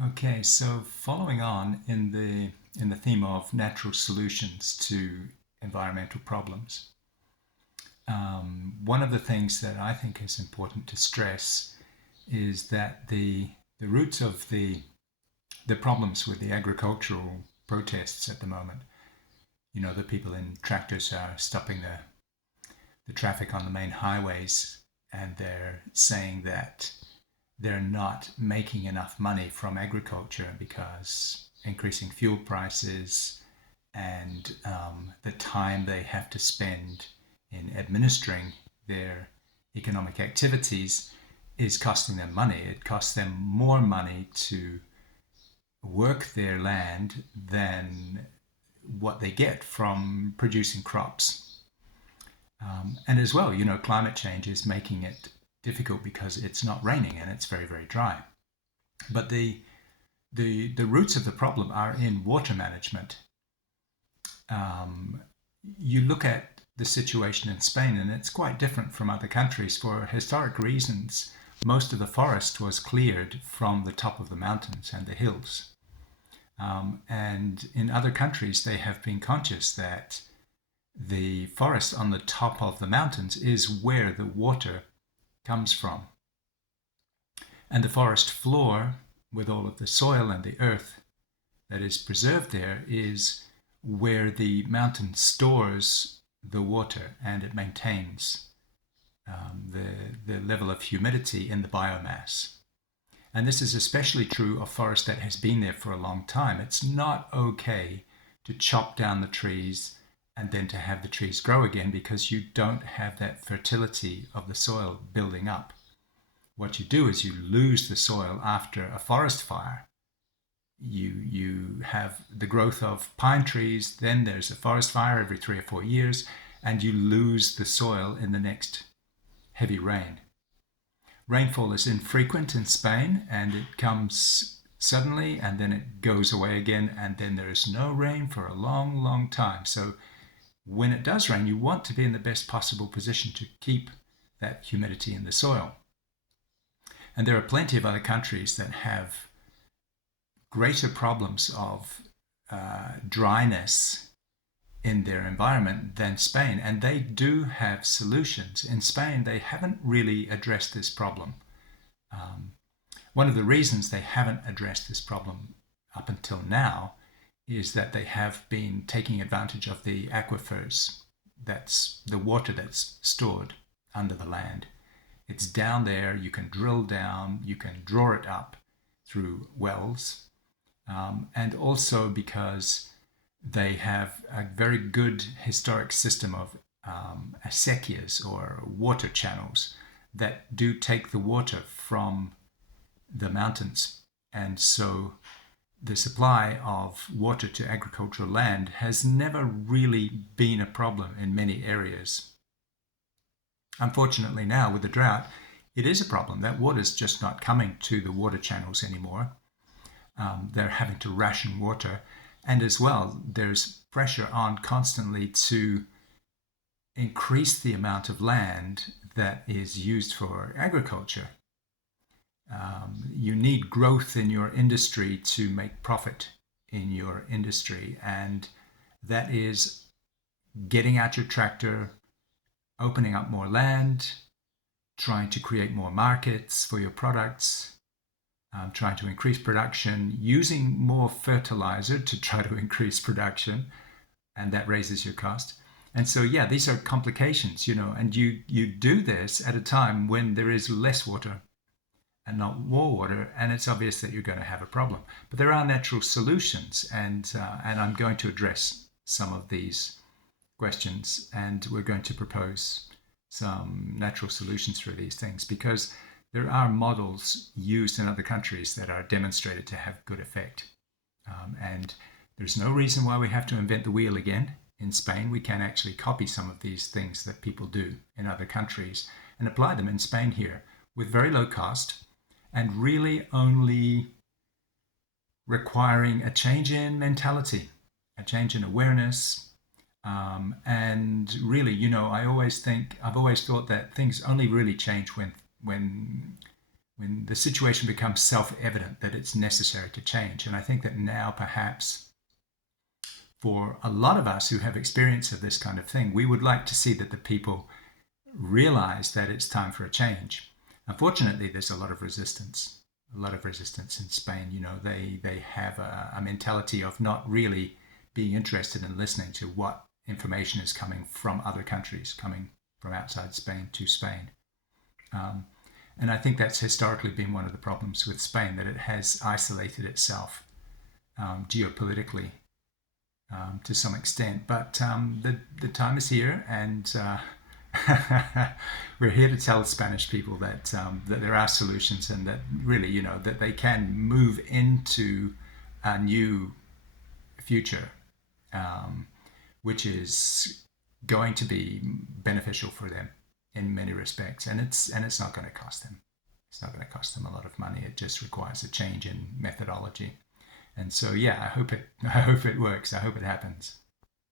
Okay, so following on in the theme of natural solutions to environmental problems, one of the things that I think is important to stress is that the roots of the problems with the agricultural protests at the moment, the people in tractors are stopping the traffic on the main highways, and they're saying that they're not making enough money from agriculture because increasing fuel prices and the time they have to spend in administering their economic activities is costing them money. It costs them more money to work their land than what they get from producing crops. And as well, climate change is making it difficult because it's not raining and it's very, very dry. But the roots of the problem are in water management. Um, you look at the situation in Spain, and it's quite different from other countries. For historic reasons, most of the forest was cleared from the top of the mountains and the hills. And in other countries, they have been conscious that the forest on the top of the mountains is where the water comes from. And the forest floor, with all of the soil and the earth that is preserved there, is where the mountain stores the water and it maintains the level of humidity in the biomass. And this is especially true of forest that has been there for a long time. It's not okay to chop down the trees and then to have the trees grow again because you don't have that fertility of the soil building up. What you do is you lose the soil after a forest fire. You have the growth of pine trees, then there's a forest fire every 3 or 4 years, and you lose the soil in the next heavy rain. Rainfall is infrequent in Spain and it comes suddenly and then it goes away again, and then there is no rain for a long, long time. So when it does rain, you want to be in the best possible position to keep that humidity in the soil. And there are plenty of other countries that have greater problems of dryness in their environment than Spain, and they do have solutions. In Spain, they haven't really addressed this problem. Um, One of the reasons they haven't addressed this problem up until now is that they have been taking advantage of the aquifers. That's the water that's stored under the land. It's down there, you can drill down, you can draw it up through wells, and also because they have a very good historic system of acequias or water channels that do take the water from the mountains. And so the supply of water to agricultural land has never really been a problem in many areas. Unfortunately, now with the drought, it is a problem. That water is just not coming to the water channels anymore. They're having to ration water. And as well, there's pressure on constantly to increase the amount of land that is used for agriculture. You need growth in your industry to make profit in your industry, and that is getting out your tractor, opening up more land, trying to create more markets for your products, trying to increase production, using more fertilizer to try to increase production, and that raises your cost. And so, yeah, these are complications, and you do this at a time when there is less water and not more water, and it's obvious that you're going to have a problem. But there are natural solutions, and I'm going to address some of these questions, and we're going to propose some natural solutions for these things because there are models used in other countries that are demonstrated to have good effect. And there's no reason why we have to invent the wheel again. In Spain, we can actually copy some of these things that people do in other countries and apply them in Spain here with very low cost and really only requiring a change in mentality, a change in awareness. And really, I've always thought that things only really change when when the situation becomes self-evident that it's necessary to change. And I think that now perhaps for a lot of us who have experience of this kind of thing, we would like to see that the people realize that it's time for a change. Unfortunately, there's a lot of resistance in Spain. You know, they have a mentality of not really being interested in listening to what information is coming from other countries, coming from outside Spain to Spain. And I think that's historically been one of the problems with Spain, that it has isolated itself geopolitically to some extent. But the time is here, and we're here to tell Spanish people that that there are solutions, and that really, you know, that they can move into a new future, which is going to be beneficial for them in many respects, and it's not going to cost them. It's not going to cost them a lot of money. It just requires a change in methodology. And so, yeah, I hope it works. I hope it happens.